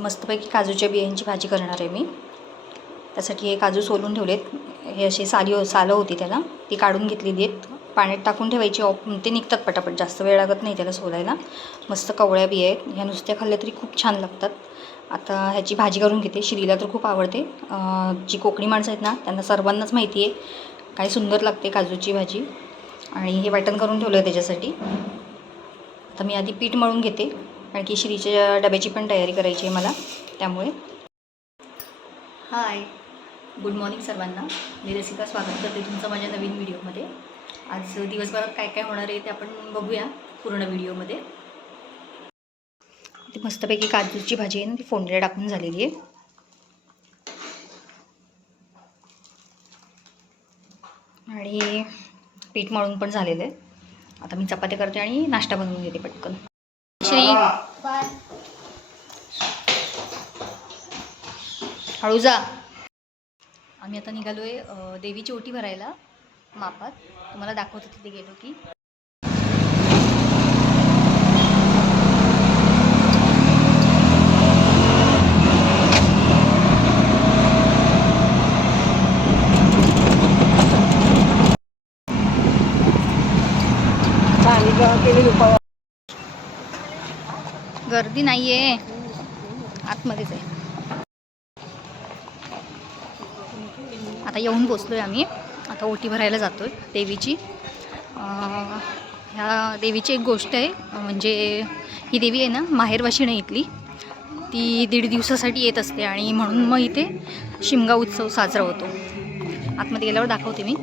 मस्तपैकी काजूच्या बियांची भाजी करणार आहे मी. त्यासाठी हे काजू सोलून ठेवलेत. हे अशी सालं होती त्याला, ती काढून घेतलेली आहेत. पाण्यात टाकून ठेवायची, ते निघतात पटापट, जास्त वेळ लागत नाही त्याला सोलायला. मस्त कवळ्या बिया आहेत. ह्या नुसत्या खाल्ल्या तरी खूप छान लागतात. आता ह्याची भाजी करून घेते. श्रीला तर खूप आवडते. जी कोकणी माणसं आहेत ना, त्यांना सर्वांनाच माहिती आहे काय सुंदर लागते काजूची भाजी. आणि हे वाटण करून ठेवलं आहे त्याच्यासाठी. आता मी आधी पीठ मळून घेते, कारण की श्रीच्या डब्याची पण तयारी करायची आहे मला, त्यामुळे. हाय, गुड मॉर्निंग सर्वांना. मी रसिका स्वागत करते तुमचं माझ्या नवीन व्हिडिओमध्ये. आज दिवसभरात काय काय होणार आहे ते आपण बघूया पूर्ण व्हिडिओमध्ये. ती मस्तपैकी काजूची भाजी आहे ना, ती फोडणीला टाकून झालेली आहे. आणि पीठ मळून पण झालेलं आहे. आता मी चपात्या करते आणि नाश्ता बनवून घेते पटकन. श्री, हळू जा. आम्ही आता निघालो आहे देवीची ओटी भरायला मापात. तुम्हाला दाखवते तिथे गेलो की. गर्दी नाही आहे, आतमध्येच आहे. आता येऊन पोचलोय आम्ही. आता ओटी भरायला जातोय देवीची. ह्या देवीची एक गोष्ट आहे, म्हणजे ही देवी आहे ना माहेरवाशी नाही इथली. ती 1.5 दिवसासाठी येत असते आणि म्हणून मग इथे शिमगा उत्सव साजरा होतो. आतमध्ये गेल्यावर दाखवते मी.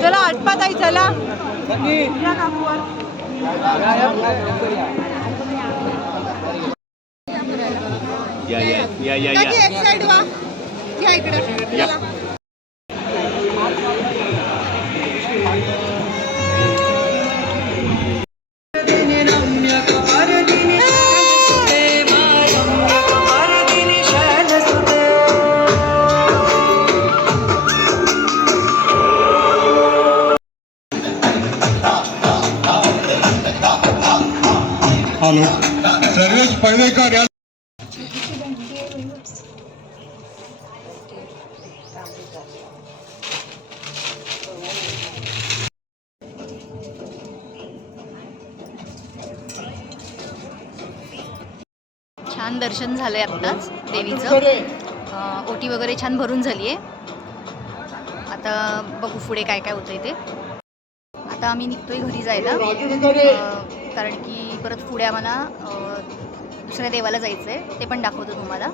चला आटपात आहे, चला या एक साइड वा या इकडे. हॅलो, सर्वेश पळवेकर या. छान दर्शन झालंय आत्ताच देवीचं. ओटी वगैरे छान भरून झाली आहे. आता बघू पुढे काय काय होतंय ते. आता आम्ही निघतोय घरी जायला, कारण की परत पुढे आम्हाला दुसऱ्या देवाला जायचं आहे. ते पण दाखवतो तुम्हाला.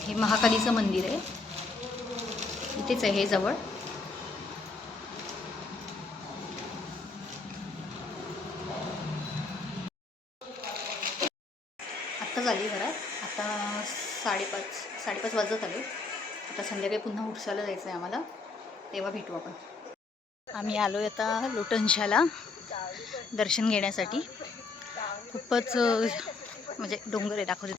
हे महाकालीचं मंदिर आहे, इथेच आहे हे जवळ. आत्ता झाली घरात. आता 5:30 वाजत आले. आता संध्याकाळी पुन्हा उरसाला जायचं आहे आम्हाला, तेव्हा भेटू आपण. आम्ही आलो आहे आता लोटनशाला दर्शन घेण्यासाठी. खूपच म्हणजे डोंगर आहे, दाखवते.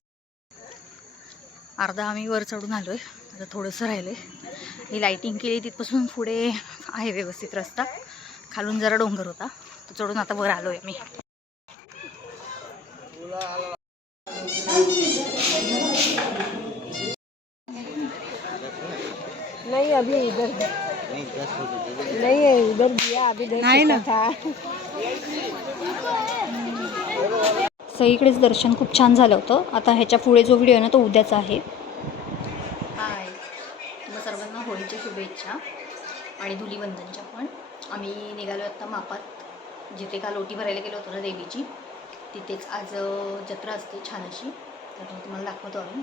अर्धा आम्ही वर चढून आलो आहे, आता थोडंसं राहिलं आहे. ही लाईटिंग केली तिथपासून पुढे आहे व्यवस्थित रस्ता. खालून जरा डोंगर होता, तो चढून आता वर आलो आहे मी. नहीं अभी इधर नहीं है, उधर दिया अभी नहीं ना था. सगळीकडेच दर्शन खूप छान झालं होतं. आता ह्याच्या पुढे जो व्हिडिओ आहे ना तो उद्याचा आहे. हाय, तुम्हा सर्वांना होळीच्या शुभेच्छा आणि धुलीवंदनच्या पण. आम्ही निघालो आत्ता मापात, जिथे काल ओटी भरायला गेलो होतो ना देवीची, तिथेच आज जत्रा असते छान अशी. तर तुम्हाला दाखवतो आम्ही.